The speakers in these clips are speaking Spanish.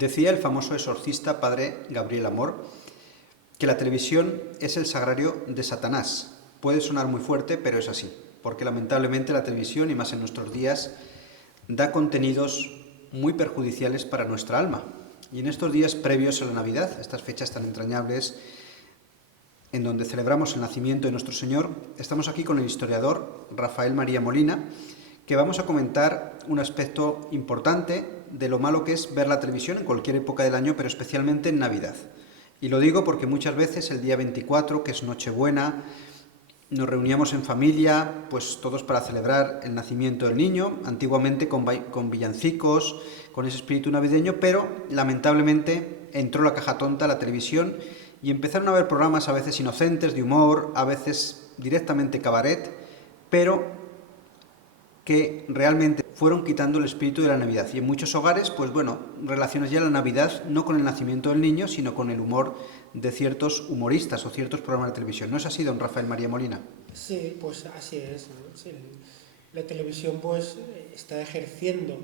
Decía el famoso exorcista padre Gabriel Amor que la televisión es el sagrario de Satanás. Puede sonar muy fuerte, pero es así, porque lamentablemente la televisión, y más en nuestros días, da contenidos muy perjudiciales para nuestra alma. Y en estos días previos a la Navidad, estas fechas tan entrañables en donde celebramos el nacimiento de nuestro Señor, estamos aquí con el historiador Rafael María Molina, que vamos a comentar un aspecto importante de lo malo que es ver la televisión en cualquier época del año, pero especialmente en Navidad. Y lo digo porque muchas veces el día 24, que es Nochebuena, nos reuníamos en familia, pues todos para celebrar el nacimiento del niño, antiguamente con villancicos, con ese espíritu navideño, pero lamentablemente entró la caja tonta, la televisión, y empezaron a haber programas a veces inocentes, de humor, a veces directamente cabaret, pero que realmente fueron quitando el espíritu de la Navidad. Y en muchos hogares, pues bueno, relaciones ya la Navidad no con el nacimiento del niño, sino con el humor de ciertos humoristas o ciertos programas de televisión. ¿No es así, don Rafael María Molina? Sí, pues así es, ¿no? Sí, la televisión pues está ejerciendo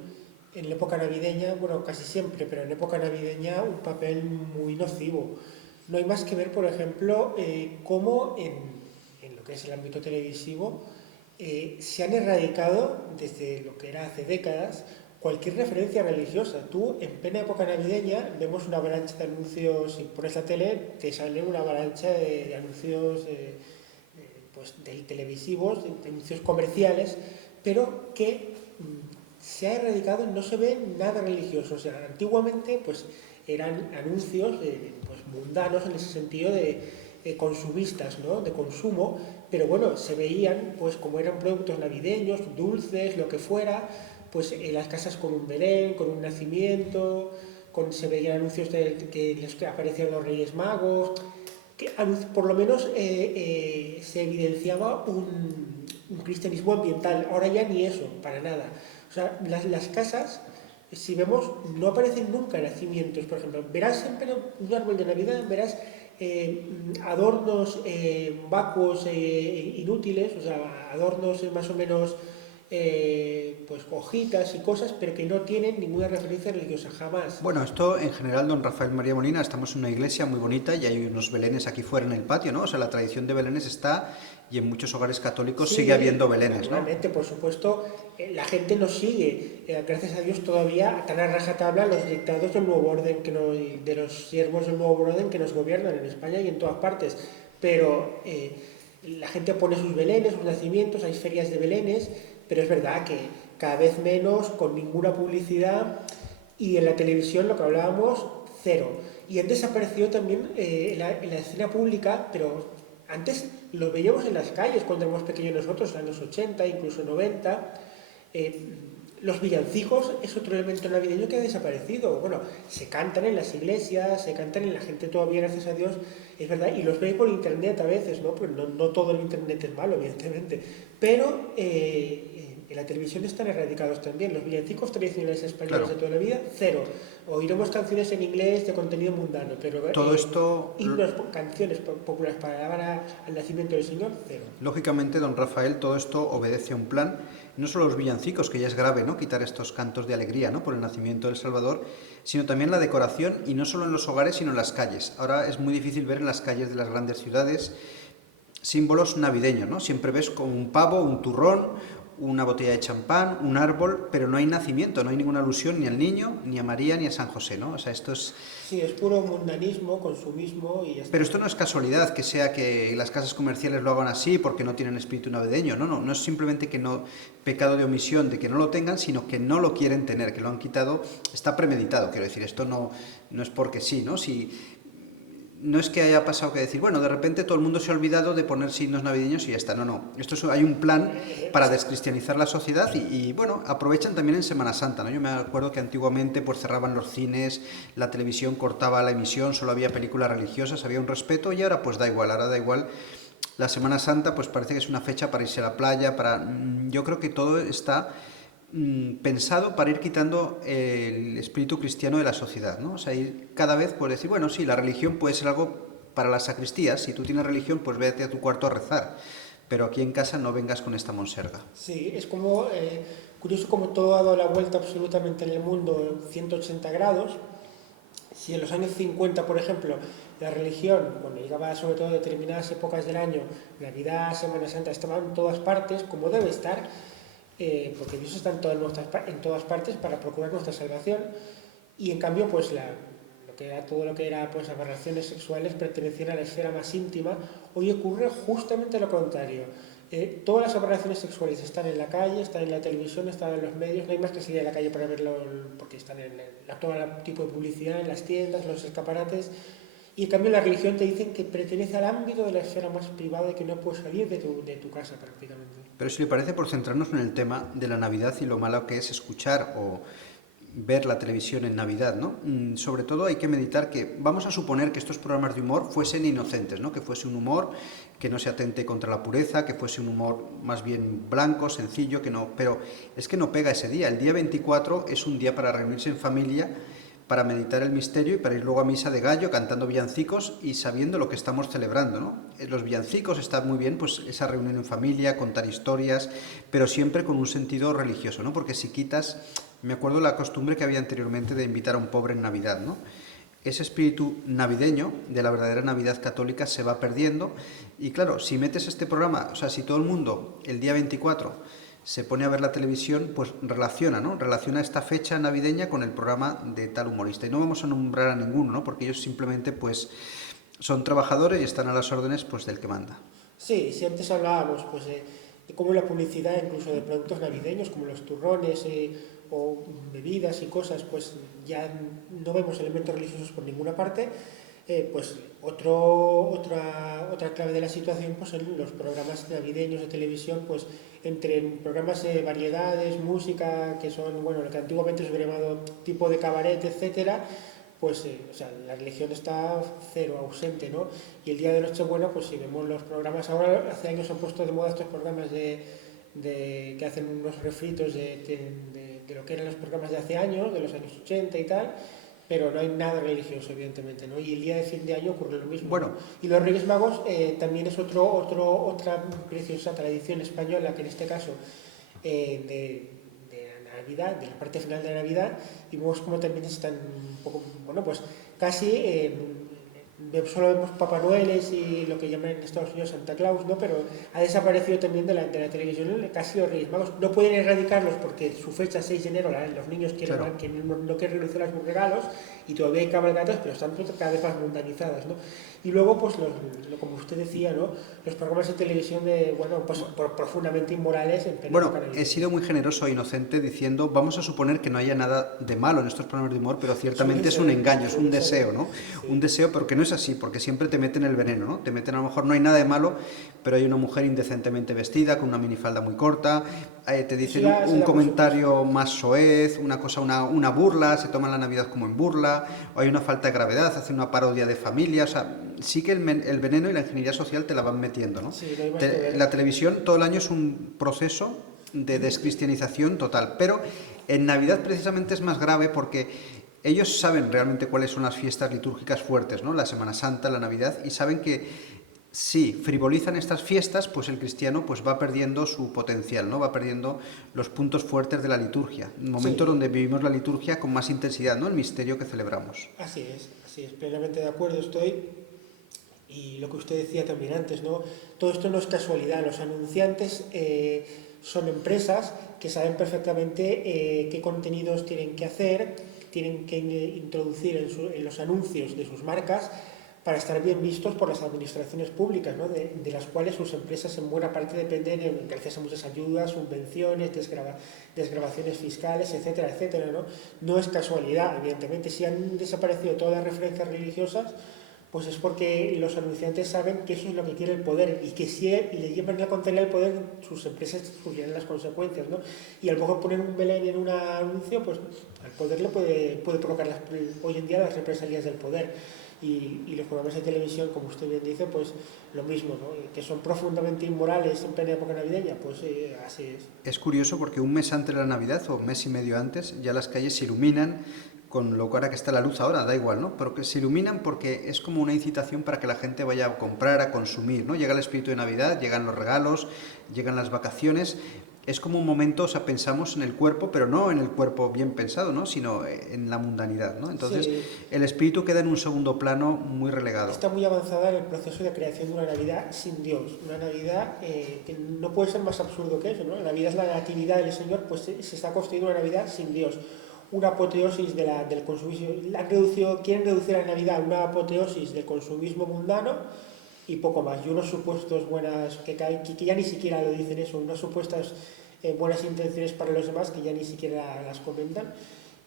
en la época navideña, bueno, casi siempre, pero en época navideña un papel muy nocivo. No hay más que ver, por ejemplo, cómo en lo que es el ámbito televisivo se han erradicado desde lo que era hace décadas cualquier referencia religiosa. Tú, en plena época navideña, vemos una avalancha de anuncios, si pones la tele, te sale una avalancha de anuncios pues, televisivos, de anuncios comerciales, pero que se ha erradicado, no se ve nada religioso. O sea, antiguamente pues eran anuncios pues, mundanos en ese sentido de consumistas, ¿no? De consumo, pero bueno, se veían pues como eran productos navideños, dulces, lo que fuera, pues en las casas con un Belén, con un nacimiento, se veían anuncios de que les aparecían los Reyes Magos, que por lo menos se evidenciaba un cristianismo ambiental. Ahora ya ni eso, para nada. O sea, las casas, si vemos, no aparecen nunca nacimientos. Por ejemplo, verás siempre un árbol de Navidad, verás adornos vacuos inútiles, o sea, adornos más o menos pues hojitas y cosas, pero que no tienen ninguna referencia religiosa, jamás. Bueno, esto en general, don Rafael María Molina, estamos en una iglesia muy bonita y hay unos belenes aquí fuera en el patio, ¿no? O sea, la tradición de belenes está y en muchos hogares católicos sigue habiendo Sí, belenes, ¿no? naturalmente, por supuesto, la gente nos sigue, gracias a Dios, todavía tan a rajatabla los dictados del nuevo orden, de los siervos del nuevo orden que nos gobiernan en España y en todas partes. Pero la gente pone sus belenes, sus nacimientos, hay ferias de belenes, pero es verdad que cada vez menos, con ninguna publicidad, y en la televisión, lo que hablábamos, cero. Y han desaparecido también en la escena pública, pero antes lo veíamos en las calles cuando éramos pequeños nosotros, en los años 80, incluso 90. Eh, los villancicos es otro elemento navideño que ha desaparecido. Bueno, se cantan en las iglesias, se cantan en la gente todavía, gracias a Dios, es verdad, y los ve por internet a veces, ¿no? Pues no todo el internet es malo, evidentemente. Pero en la televisión están erradicados también. Los villancicos tradicionales españoles Claro. de toda la vida, cero. Oiremos canciones en inglés de contenido mundano, pero Todo esto, himnos, canciones populares para alabar al nacimiento del Señor, cero. lógicamente, don Rafael, todo esto obedece a un plan, no solo los villancicos, que ya es grave, ¿no? Quitar estos cantos de alegría, ¿no? Por el nacimiento del Salvador, sino también la decoración, y no solo en los hogares, sino en las calles. Ahora es muy difícil ver en las calles de las grandes ciudades símbolos navideños, ¿no? Siempre ves con un pavo, un turrón, una botella de champán, un árbol, pero no hay nacimiento, no hay ninguna alusión ni al niño, ni a María, ni a San José, ¿no? O sea, esto es... Sí, es puro mundanismo, consumismo y ya Pero está. esto no es casualidad que sea que las casas comerciales lo hagan así porque no tienen espíritu navideño, no es simplemente que no, pecado de omisión de que no lo tengan, sino que no lo quieren tener, que lo han quitado, está premeditado, quiero decir, esto no es porque sí, ¿no? Si, no es que haya pasado que decir, bueno, de repente todo el mundo se ha olvidado de poner signos navideños y ya está. No. Hay un plan para descristianizar la sociedad bueno, aprovechan también en Semana Santa, ¿no? Yo me acuerdo que antiguamente pues cerraban los cines, la televisión cortaba la emisión, solo había películas religiosas, había un respeto y ahora pues da igual, la Semana Santa pues parece que es una fecha para irse a la playa, yo creo que todo está pensado para ir quitando el espíritu cristiano de la sociedad, ¿no? O sea, ir cada vez pues decir, bueno, sí, la religión puede ser algo para las sacristías, si tú tienes religión, pues vete a tu cuarto a rezar, pero aquí en casa no vengas con esta monserga. Sí, es como curioso como todo ha dado la vuelta absolutamente en el mundo 180 grados. Si en los años 50, por ejemplo, la religión, cuando llegaba sobre todo a determinadas épocas del año, Navidad, Semana Santa, estaba en todas partes, como debe estar, porque Dios está en todas partes para procurar nuestra salvación, y en cambio, pues todo lo que era pues aberraciones sexuales pertenecían a la esfera más íntima. Hoy ocurre justamente lo contrario. Todas las aberraciones sexuales están en la calle, están en la televisión, están en los medios, no hay más que salir a la calle para verlo porque están en todo tipo de publicidad, en las tiendas, los escaparates. Y en cambio la religión te dicen que pertenece al ámbito de la esfera más privada y que no puedes salir de tu casa prácticamente. Pero si le parece, por centrarnos en el tema de la Navidad y lo malo que es escuchar o ver la televisión en Navidad, ¿no? Sobre todo hay que meditar que vamos a suponer que estos programas de humor fuesen inocentes, ¿no? Que fuese un humor que no se atente contra la pureza, que fuese un humor más bien blanco, sencillo, que no, pero es que no pega ese día. El día 24 es un día para reunirse en familia, para meditar el misterio y para ir luego a misa de gallo cantando villancicos y sabiendo lo que estamos celebrando, ¿no? Los villancicos están muy bien, pues esa reunión en familia, contar historias, pero siempre con un sentido religioso, ¿no? Porque si quitas, me acuerdo la costumbre que había anteriormente de invitar a un pobre en Navidad, ¿no? Ese espíritu navideño de la verdadera Navidad católica se va perdiendo y claro, si metes este programa, o sea, si todo el mundo el día 24 se pone a ver la televisión, pues relaciona, ¿no? Relaciona esta fecha navideña con el programa de tal humorista. Y no vamos a nombrar a ninguno, ¿no? Porque ellos simplemente, pues, son trabajadores y están a las órdenes, pues, del que manda. Sí, si antes hablábamos pues, de cómo la publicidad, incluso de productos navideños, como los turrones o bebidas y cosas, pues ya no vemos elementos religiosos por ninguna parte. Pues otra clave de la situación pues en los programas navideños de televisión, pues entre programas de variedades, música, que son, bueno, lo que antiguamente se hubiera llamado tipo de cabaret, etcétera, pues o sea, la religión está cero, ausente, ¿no? Y el día de Nochebuena, pues si vemos los programas, ahora hace años se han puesto de moda estos programas que hacen unos refritos de lo que eran los programas de hace años, de los años 80 y tal, pero no hay nada religioso, evidentemente, ¿no? Y el día de fin de año ocurre lo mismo. Bueno, ¿no? Y los Reyes Magos también es otra preciosa tradición española, que en este caso de la Navidad, de la parte final de la Navidad, y vemos como también están un poco, bueno, pues casi solo vemos Papá Noeles y lo que llaman en Estados Unidos Santa Claus, ¿no? Pero ha desaparecido también de la televisión casi los Reyes Magos. No pueden erradicarlos porque su fecha 6 de enero, los niños quieren, claro, que no quieren realizar los regalos y todavía hay cabalgatas, pero están cada vez más mundanizadas, ¿no? Y luego, pues, como usted decía, ¿no? Los programas de televisión bueno, pues profundamente inmorales. Bueno, he sido muy generoso e inocente diciendo, vamos a suponer que no haya nada de malo en estos programas de humor, pero ciertamente es un engaño, es un deseo, ¿no? Sí. Un deseo, pero que no es así, porque siempre te meten el veneno, ¿no? Te meten, a lo mejor no hay nada de malo, pero hay una mujer indecentemente vestida, con una minifalda muy corta, te dicen un comentario más soez, una cosa, una burla, se toma la Navidad como en burla, o hay una falta de gravedad, hacen una parodia de familia, o sea, sí que el veneno y la ingeniería social te la van metiendo, ¿no? Sí, no la televisión todo el año es un proceso de descristianización total, pero en Navidad precisamente es más grave porque ellos saben realmente cuáles son las fiestas litúrgicas fuertes, ¿no? La Semana Santa, la Navidad, y saben que si frivolizan estas fiestas, pues el cristiano pues va perdiendo su potencial, ¿no? Va perdiendo los puntos fuertes de la liturgia, un momento sí, donde vivimos la liturgia con más intensidad, ¿no? El misterio que celebramos. Así es, plenamente de acuerdo estoy. Y lo que usted decía también antes, ¿no? Todo esto no es casualidad. Los anunciantes son empresas que saben perfectamente qué contenidos tienen que hacer, tienen que introducir en los anuncios de sus marcas para estar bien vistos por las administraciones públicas, ¿no? de las cuales sus empresas en buena parte dependen gracias a muchas ayudas, subvenciones, desgravaciones fiscales, etcétera, etcétera, ¿no? No es casualidad, evidentemente. Si han desaparecido todas las referencias religiosas, pues es porque los anunciantes saben que eso es lo que quiere el poder y que si le llevan la contraria al poder, sus empresas sufrirán las consecuencias, ¿no? Y a lo mejor poner un Belén en un anuncio, pues al poder le puede provocar hoy en día las represalias del poder. Y los programas de televisión, como usted bien dice, pues lo mismo, ¿no? Que son profundamente inmorales en plena época navideña, pues así es. Es curioso porque un mes antes de la Navidad o un mes y medio antes ya las calles se iluminan con lo cara que está la luz ahora, da igual, ¿no? Pero que se iluminan porque es como una incitación para que la gente vaya a comprar, a consumir, ¿no? Llega el espíritu de Navidad, llegan los regalos, llegan las vacaciones es como un momento, o sea, pensamos en el cuerpo, pero no en el cuerpo bien pensado, ¿no? Sino en la mundanidad, ¿no? Entonces, Sí, el espíritu queda en un segundo plano muy relegado. está muy avanzada en el proceso de creación de una Navidad sin Dios, una Navidad que no puede ser más absurdo que eso, ¿no? La Navidad es la natividad del Señor, pues se está construyendo una Navidad sin Dios, una apoteosis del consumismo. Quieren reducir la Navidad a una apoteosis del consumismo mundano y poco más, y unos supuestos buenas, que ya ni siquiera lo dicen eso, unas supuestas buenas intenciones para los demás que ya ni siquiera las comentan.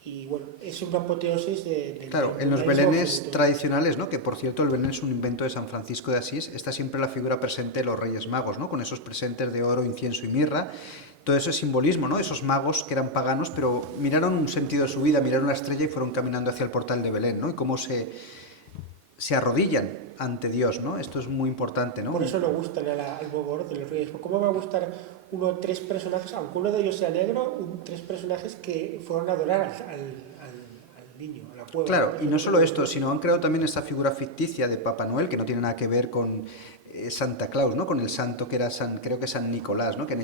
Y bueno, es una apoteosis Claro, del en los mundanismo belenes absoluto. tradicionales, ¿no? Que por cierto el belén es un invento de San Francisco de Asís, está siempre la figura presente de los Reyes Magos, ¿no? Con esos presentes de oro, incienso y mirra, todo ese simbolismo, ¿no? Esos magos que eran paganos, pero miraron un sentido de su vida, miraron la estrella y fueron caminando hacia el portal de Belén, ¿no? Y cómo se arrodillan ante Dios, ¿no? Esto es muy importante, ¿no? Por eso no gustan al nuevo orden de los reyes. ¿Cómo va a gustar tres personajes, aunque uno de ellos sea negro, tres personajes que fueron a adorar al niño, a la cueva? Claro, ¿No? y no solo esto, sino han creado también esta figura ficticia de Papá Noel, que no tiene nada que ver con Santa Claus, ¿no? Con el santo que era creo que San Nicolás, ¿no? Que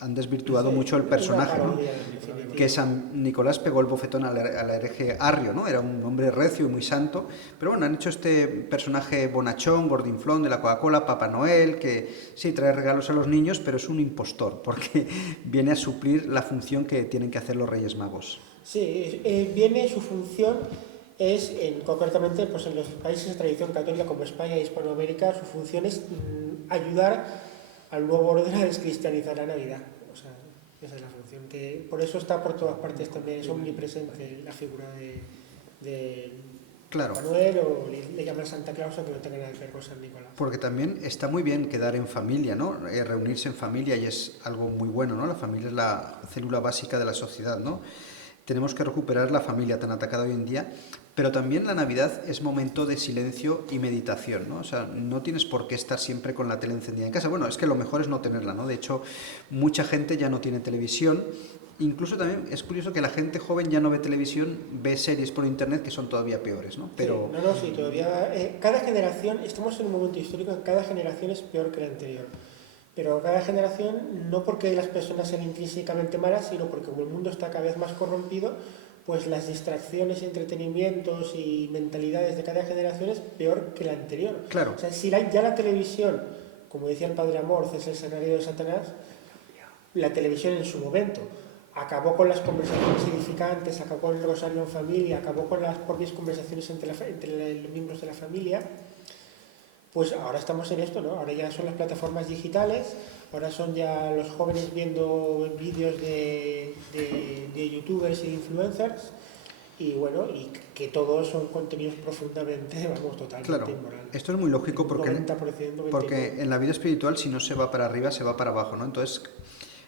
han desvirtuado Sí, mucho el una personaje, ¿no? parodia, en definitiva. Que San Nicolás pegó el bofetón al hereje Arrio, ¿no? Era un hombre recio y muy santo, pero bueno, han hecho este personaje bonachón, gordinflón de la Coca-Cola, Papá Noel, que sí trae regalos a los niños, pero es un impostor, porque viene a suplir la función que tienen que hacer los Reyes Magos. Sí, su función es, concretamente pues en los países de tradición católica como España e Hispanoamérica, su función es ayudar al nuevo orden a descristianizar la Navidad. O sea, esa es la función. Por eso está por todas partes también, es omnipresente la figura de Claro, Papá Noel, o le llaman Santa Claus, aunque no tenga nada que ver con San Nicolás. porque también está muy bien quedar en familia, ¿no? Reunirse en familia y es algo muy bueno, ¿no? La familia es la célula básica de la sociedad, ¿no? Tenemos que recuperar la familia tan atacada hoy en día, pero también la Navidad es momento de silencio y meditación, ¿no? O sea, no tienes por qué estar siempre con la tele encendida en casa. Bueno, es que lo mejor es no tenerla, ¿no? De hecho, mucha gente ya no tiene televisión. Incluso también es curioso que la gente joven ya no ve televisión, ve series por internet que son todavía peores, ¿no? Pero Sí, no, sí, todavía. Cada generación, estamos en un momento histórico en que cada generación es peor que la anterior. Pero cada generación, no porque las personas sean intrínsecamente malas, sino porque como el mundo está cada vez más corrompido, pues las distracciones, entretenimientos y mentalidades de cada generación es peor que la anterior. claro, O sea, si ya la televisión, como decía el padre Amorth, es el escenario de Satanás, la televisión en su momento acabó con las conversaciones edificantes, acabó con el rosario en familia, acabó con las propias conversaciones entre los miembros de la familia, pues ahora estamos en esto, ¿no? Ahora ya son las plataformas digitales, ahora son ya los jóvenes viendo vídeos de youtubers e influencers, y bueno, y que todos son contenidos profundamente, vamos, totalmente claro. inmorales. Esto es muy lógico porque 90%, porque en la vida espiritual si no se va para arriba se va para abajo, ¿no? Entonces,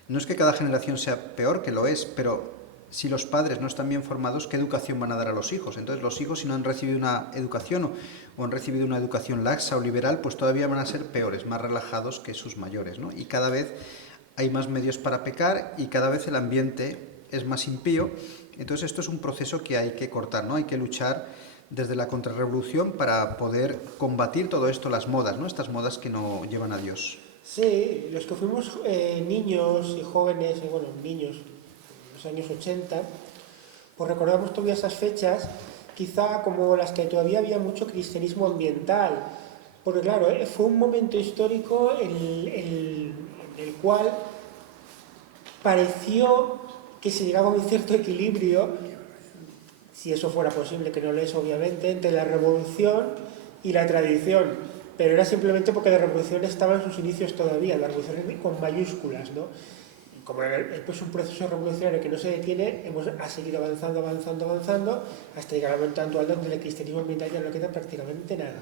no es que cada generación sea peor, que lo es, pero si los padres no están bien formados, ¿qué educación van a dar a los hijos? Entonces los hijos si no han recibido una educación o han recibido una educación laxa o liberal, pues todavía van a ser peores, más relajados que sus mayores, ¿no? Y cada vez hay más medios para pecar y cada vez el ambiente es más impío. Entonces esto es un proceso que hay que cortar, ¿no? Hay que luchar desde la contrarrevolución para poder combatir todo esto, las modas, ¿no? Estas modas que no llevan a Dios. Sí, los que fuimos niños y jóvenes, bueno, niños, en los años 80, pues recordamos todavía esas fechas, quizá como las que todavía había mucho cristianismo ambiental, porque claro, fue un momento histórico en el cual pareció que se llegaba a un cierto equilibrio, si eso fuera posible, que no lo es obviamente, entre la revolución y la tradición. Pero era simplemente porque la revolución estaba en sus inicios todavía, la revolución con mayúsculas, ¿no? Y como es un proceso revolucionario que no se detiene, ha seguido avanzando, hasta llegar al momento actual donde el cristianismo ambiental ya no queda prácticamente nada.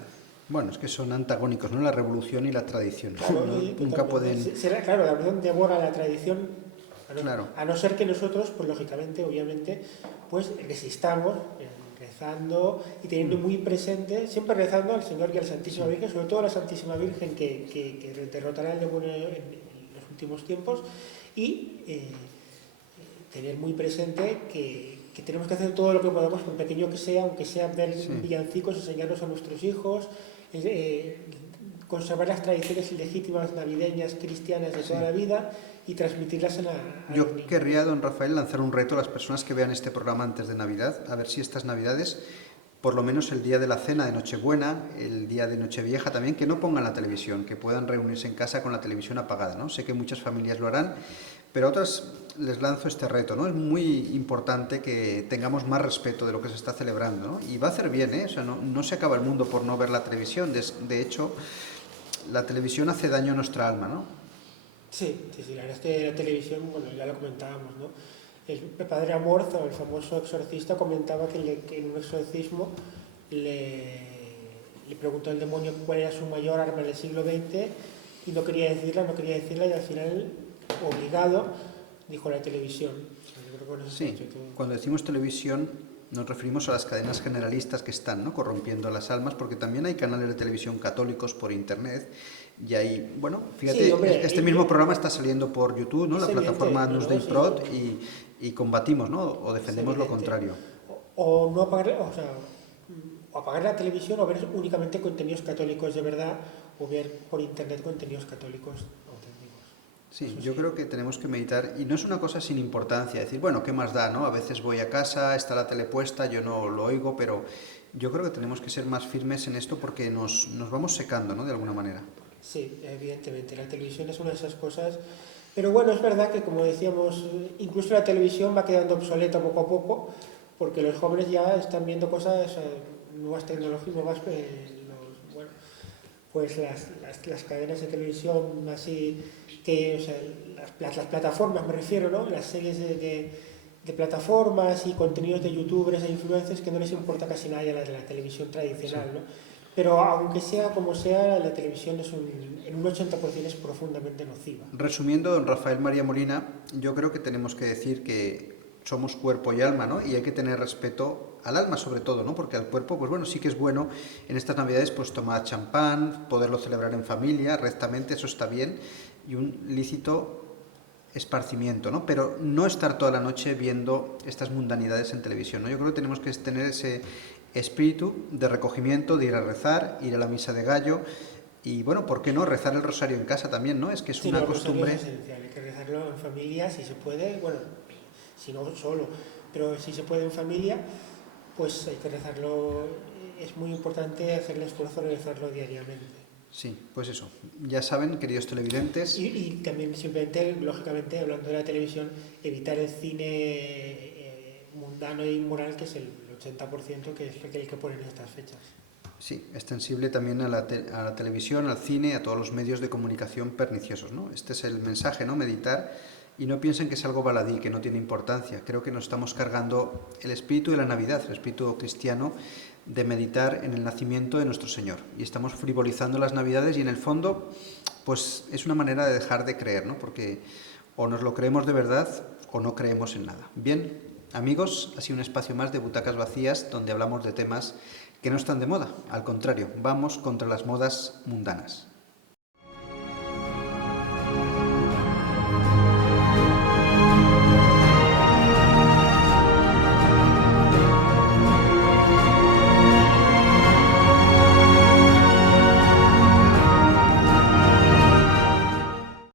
Bueno, es que son antagónicos, ¿no? La revolución y la tradición. Claro, ¿no? sí, Nunca pueden... claro, la revolución devora la tradición, Claro. a no ser que nosotros, pues lógicamente, obviamente, pues resistamos, rezando y teniendo muy presente, siempre rezando al Señor y a la Santísima Virgen, sobre todo a la Santísima Virgen que derrotará el demonio en los últimos tiempos, y tener muy presente que tenemos que hacer todo lo que podamos, por pequeño que sea, aunque sea ver villancicos, enseñarlos a nuestros hijos, conservar las tradiciones legítimas navideñas cristianas de toda la vida, y transmitirlas a los Yo niños. querría, don Rafael, lanzar un reto a las personas que vean este programa antes de Navidad, a ver si estas Navidades, por lo menos el día de la cena de Nochebuena, el día de Nochevieja también, que no pongan la televisión, que puedan reunirse en casa con la televisión apagada, ¿no? Sé que muchas familias lo harán, pero a otras les lanzo este reto, ¿no? Es muy importante que tengamos más respeto de lo que se está celebrando, ¿no? Y va a hacer bien, ¿eh? O sea, no se acaba el mundo por no ver la televisión. De hecho, la televisión hace daño a nuestra alma, ¿no? Sí, sí, sí, la verdad es que la televisión, bueno, ya lo comentábamos, ¿no? El padre Amorzo, el famoso exorcista, comentaba que en un exorcismo le preguntó el demonio cuál era su mayor arma en el siglo XX y no quería decirla y al final, obligado, dijo la televisión. O sea, yo creo que con eso se ha Sí, hecho todo. cuando decimos televisión nos referimos a las cadenas generalistas que están, ¿no?, corrompiendo las almas, porque también hay canales de televisión católicos por internet y hay, bueno, Sí, fíjate, hombre, este mismo programa está saliendo por YouTube, ¿no?, es la evidente, plataforma no, no, Newsday sí, Prod, y combatimos, ¿no?, o es defendemos lo evidente. contrario. O no apagar, o sea, o apagar la televisión o ver únicamente contenidos católicos de verdad o ver por internet contenidos católicos auténticos. Sí, Eso yo sí. creo que tenemos que meditar, y no es una cosa sin importancia, decir, bueno, ¿qué más da, no? A veces voy a casa, está la tele puesta, yo no lo oigo, pero yo creo que tenemos que ser más firmes en esto porque nos vamos secando, ¿no?, de alguna manera. Sí, evidentemente, la televisión es una de esas cosas. Pero bueno, es verdad que como decíamos, incluso la televisión va quedando obsoleta poco a poco, porque los jóvenes ya están viendo cosas, nuevas tecnologías, bueno, pues las cadenas de televisión así, que, o sea, las plataformas me refiero, ¿no? Las series de plataformas y contenidos de youtubers e influencers que no les importa casi nada a la de la televisión Sí. tradicional, ¿no? Pero aunque sea como sea, la televisión en un 80% es profundamente nociva. Resumiendo, don Rafael María Molina, yo creo que tenemos que decir que somos cuerpo y alma, ¿no? Y hay que tener respeto al alma sobre todo, ¿no? Porque al cuerpo, pues bueno, sí que es bueno en estas Navidades pues tomar champán, poderlo celebrar en familia, rectamente, eso está bien, y un lícito esparcimiento, ¿no? Pero no estar toda la noche viendo estas mundanidades en televisión, ¿no? Yo creo que tenemos que tener ese espíritu de recogimiento, de ir a rezar, ir a la misa de gallo y, bueno, ¿por qué no? Rezar el rosario en casa también, ¿no? Es que es Sí, una no, el rosario es costumbre. esencial, hay que rezarlo en familia, si se puede, bueno, si no solo, pero si se puede en familia, pues hay que rezarlo, es muy importante hacer el esfuerzo de rezarlo diariamente. Sí, pues eso. Ya saben, queridos televidentes. Y también simplemente, lógicamente, hablando de la televisión, evitar el cine mundano e inmoral, que es el 80%, que es el que ponen en estas fechas. Sí, extensible también a la televisión, al cine, a todos los medios de comunicación perniciosos, ¿no? Este es el mensaje, ¿no? Meditar, y no piensen que es algo baladí, que no tiene importancia. Creo que nos estamos cargando el espíritu de la Navidad, el espíritu cristiano de meditar en el nacimiento de nuestro Señor. Y estamos frivolizando las Navidades y en el fondo, pues es una manera de dejar de creer, ¿no? Porque o nos lo creemos de verdad o no creemos en nada. Bien, amigos, ha sido un espacio más de Butacas Vacías donde hablamos de temas que no están de moda, al contrario, vamos contra las modas mundanas.